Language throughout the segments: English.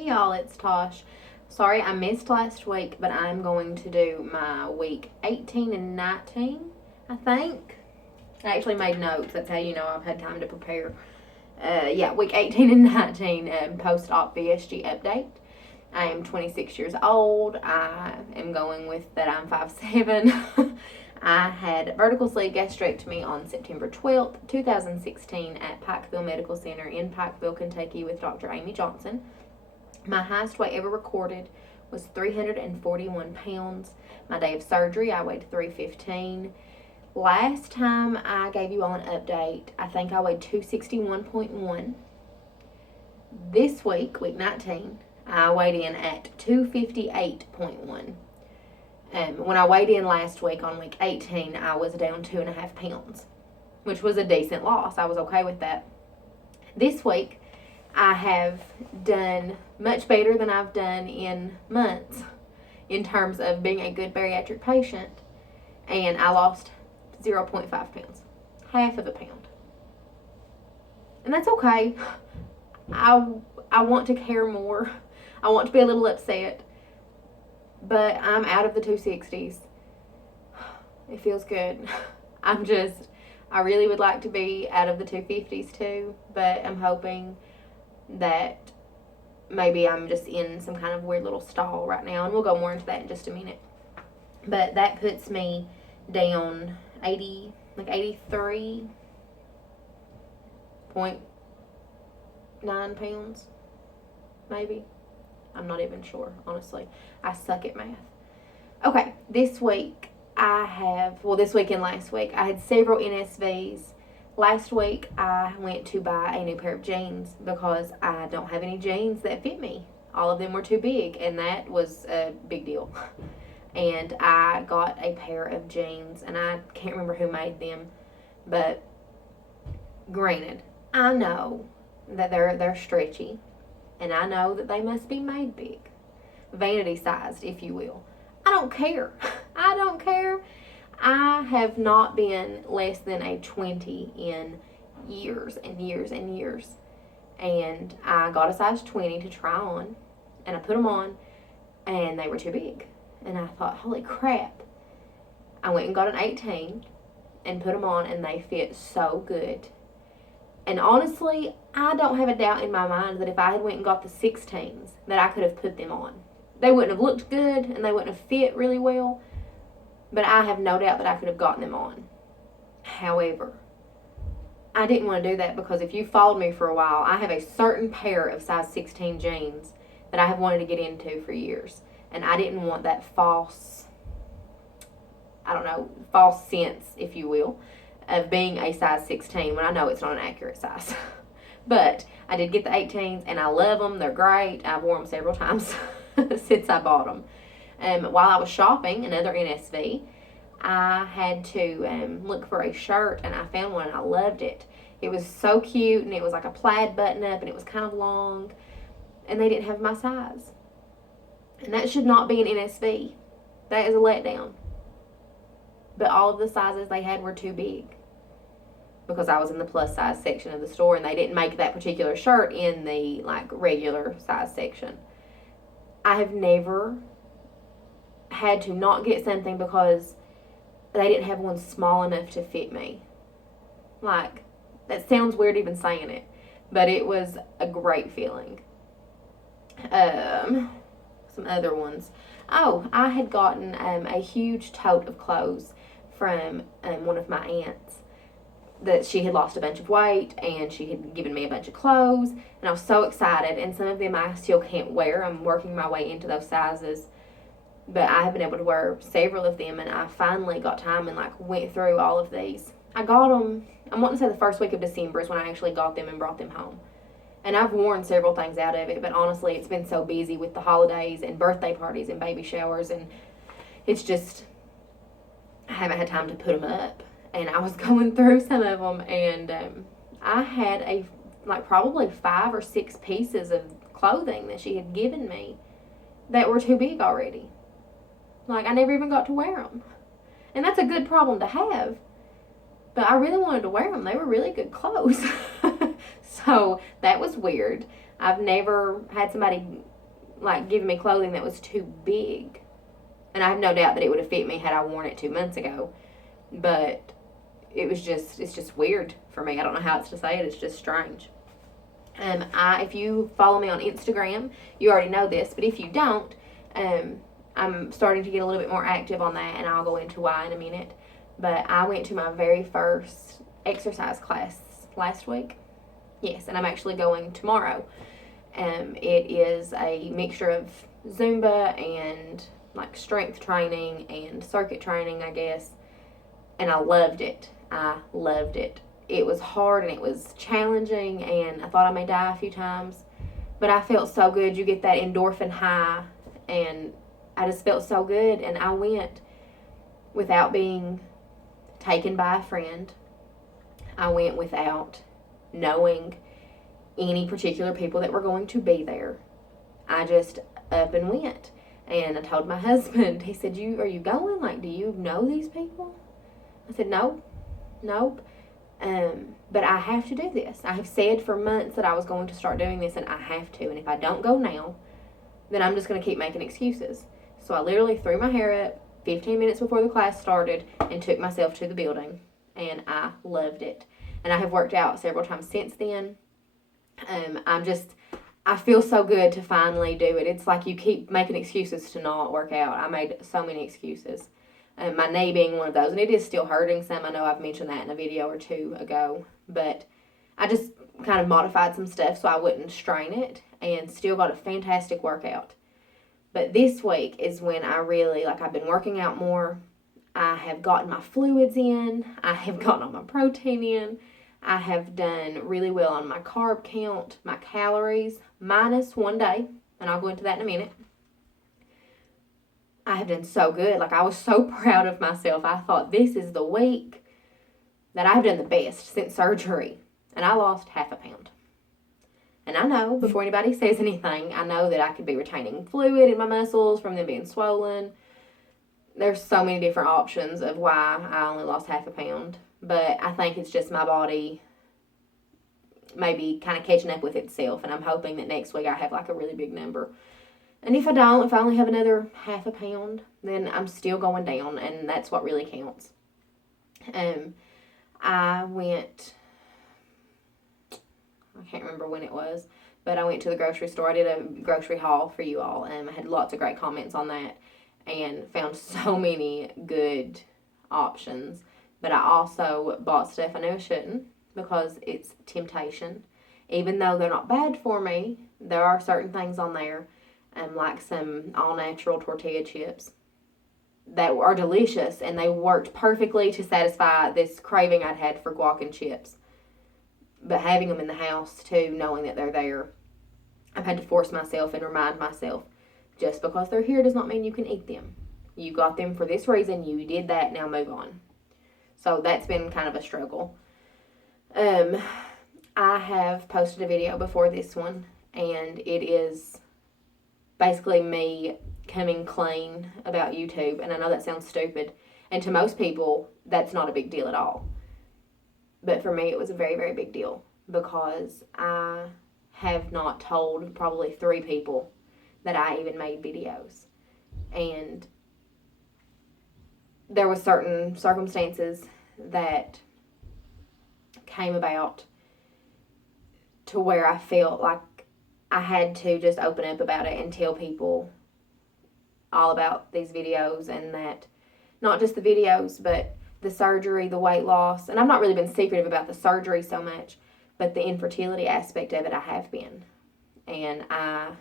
Hey y'all, it's Tosh. Sorry I missed last week, but I'm going to do my week 18 and 19, I think. I actually made notes. That's how you know I've had time to prepare. Week 18 and 19 post-op VSG update. I am 26 years old. I am going with that I'm 5'7". I had vertical sleeve gastrectomy on September 12th, 2016 at Pikeville Medical Center in Pikeville, Kentucky with Dr. Amy Johnson. My highest weight ever recorded was 341 pounds. My day of surgery, I weighed 315. Last time I gave you all an update, I think I weighed 261.1. This week, week 19, I weighed in at 258.1. When I weighed in last week on week 18, I was down 2.5 pounds, which was a decent loss. I was okay with that. This week, I have done much better than I've done in months in terms of being a good bariatric patient, and I lost 0.5 pounds, half of a pound. And that's okay. I want to care more. I want to be a little upset, but I'm out of the 260s. It feels good. I really would like to be out of the 250s too, but I'm hoping that maybe I'm just in some kind of weird little stall right now, and we'll go more into that in just a minute. But that puts me down 83.9 pounds, maybe. I'm not even sure, honestly. I suck at math. Okay, this week and last week, I had several NSVs. Last week, I went to buy a new pair of jeans because I don't have any jeans that fit me. All of them were too big, and that was a big deal. And I got a pair of jeans, and I can't remember who made them, but granted, I know that they're stretchy, and I know that they must be made big. Vanity sized, if you will. I don't care. I don't care. I have not been less than a 20 in years and years and years. And I got a size 20 to try on, and I put them on, and they were too big. And I thought, holy crap. I went and got an 18 and put them on, and they fit so good. And honestly, I don't have a doubt in my mind that if I had went and got the 16s, that I could have put them on. They wouldn't have looked good, and they wouldn't have fit really well, but I have no doubt that I could have gotten them on. However, I didn't want to do that because if you followed me for a while, I have a certain pair of size 16 jeans that I have wanted to get into for years. And I didn't want that false sense, if you will, of being a size 16 when I know it's not an accurate size. But I did get the 18s, and I love them. They're great. I've worn them several times since I bought them. While I was shopping, another NSV, I had to look for a shirt, and I found one, and I loved it. It was so cute, and it was like a plaid button-up, and it was kind of long, and they didn't have my size. And that should not be an NSV. That is a letdown. But all of the sizes they had were too big because I was in the plus size section of the store, and they didn't make that particular shirt in the regular size section. I have never had to not get something because they didn't have one small enough to fit me. That sounds weird even saying it, but it was a great feeling. Some other ones. Oh, I had gotten a huge tote of clothes from one of my aunts. That she had lost a bunch of weight, and she had given me a bunch of clothes, and I was so excited. And some of them I still can't wear. I'm working my way into those sizes, but I have been able to wear several of them, and I finally got time and went through all of these. I got them, I'm wanting to say the first week of December is when I actually got them and brought them home. And I've worn several things out of it, but honestly, it's been so busy with the holidays and birthday parties and baby showers, and it's just, I haven't had time to put them up. And I was going through some of them, and I had probably 5 or 6 pieces of clothing that she had given me that were too big already. I never even got to wear them. And that's a good problem to have. But I really wanted to wear them. They were really good clothes. So that was weird. I've never had somebody like give me clothing that was too big. And I have no doubt that it would have fit me had I worn it 2 months ago. But it's just weird for me. I don't know how else to say it. It's just strange. If you follow me on Instagram, you already know this, but if you don't, I'm starting to get a little bit more active on that, and I'll go into why in a minute. But I went to my very first exercise class last week. Yes, and I'm actually going tomorrow. It is a mixture of Zumba and like strength training and circuit training, I guess. And I loved it. I loved it. It was hard and it was challenging, and I thought I may die a few times. But I felt so good. You get that endorphin high, and I just felt so good. And I went without being taken by a friend. I went without knowing any particular people that were going to be there. I just up and went. And I told my husband, he said, are you going? Like, do you know these people? I said, nope. But I have to do this. I have said for months that I was going to start doing this, and I have to. And if I don't go now, then I'm just going to keep making excuses. So I literally threw my hair up 15 minutes before the class started and took myself to the building. And I loved it. And I have worked out several times since then. I feel so good to finally do it. It's like you keep making excuses to not work out. I made so many excuses. My knee being one of those. And it is still hurting some. I know I've mentioned that in a video or two ago. But I just kind of modified some stuff so I wouldn't strain it. And still got a fantastic workout. But this week is when I really, I've been working out more. I have gotten my fluids in. I have gotten all my protein in. I have done really well on my carb count, my calories, minus one day, and I'll go into that in a minute. I have done so good. I was so proud of myself. I thought this is the week that I've done the best since surgery, and I lost 0.5 pound. And I know, before anybody says anything, I know that I could be retaining fluid in my muscles from them being swollen. There's so many different options of why I only lost 0.5 pound. But I think it's just my body maybe kind of catching up with itself. And I'm hoping that next week I have a really big number. And if I don't, if I only have another 0.5 pound, then I'm still going down. And that's what really counts. I can't remember when it was, but I went to the grocery store. I did a grocery haul for you all. I had lots of great comments on that and found so many good options. But I also bought stuff I knew I shouldn't because it's temptation. Even though they're not bad for me, there are certain things on there, like some all-natural tortilla chips that are delicious, and they worked perfectly to satisfy this craving I'd had for guac and chips. But having them in the house, too, knowing that they're there, I've had to force myself and remind myself, just because they're here does not mean you can eat them. You got them for this reason, you did that, now move on. So that's been kind of a struggle. I have posted a video before this one, and it is basically me coming clean about YouTube. And I know that sounds stupid, and to most people, that's not a big deal at all. But for me, it was a very, very big deal because I have not told probably 3 people that I even made videos. And there were certain circumstances that came about to where I felt like I had to just open up about it and tell people all about these videos, and that not just the videos, but the surgery, the weight loss. And I've not really been secretive about the surgery so much, but the infertility aspect of it I have been. And I'm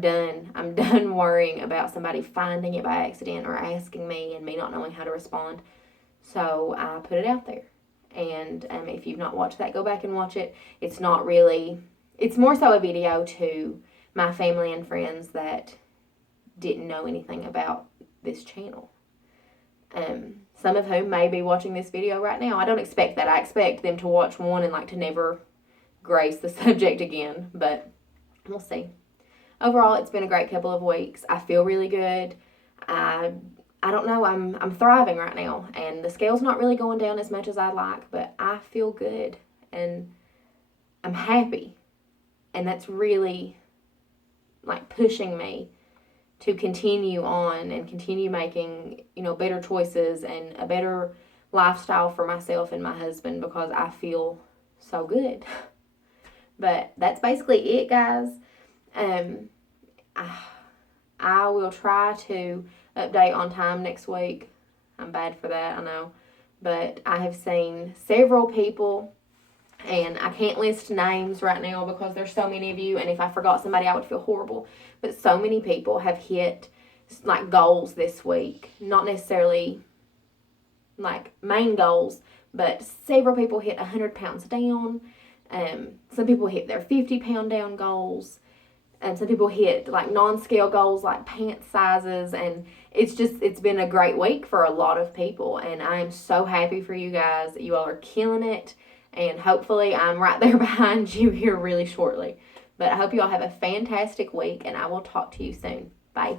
done. I'm done worrying about somebody finding it by accident or asking me and me not knowing how to respond. So I put it out there. And if you've not watched that, go back and watch it. It's more so a video to my family and friends that didn't know anything about this channel. Some of whom may be watching this video right now. I don't expect that. I expect them to watch one and to never grace the subject again. But we'll see. Overall, it's been a great couple of weeks. I feel really good. I don't know. I'm thriving right now, and the scale's not really going down as much as I'd like, but I feel good, and I'm happy. And that's really like pushing me to continue on and continue making, better choices and a better lifestyle for myself and my husband, because I feel so good. But that's basically it, guys. I will try to update on time next week. I'm bad for that, I know. But I have seen several people, and I can't list names right now because there's so many of you, and if I forgot somebody, I would feel horrible. But so many people have hit like goals this week. Not necessarily like main goals, but several people hit 100 pounds down. Some people hit their 50-pound down goals. And some people hit like non-scale goals like pant sizes, and it's been a great week for a lot of people, and I am so happy for you guys. You all are killing it, and hopefully I'm right there behind you here really shortly. But I hope you all have a fantastic week, and I will talk to you soon. Bye.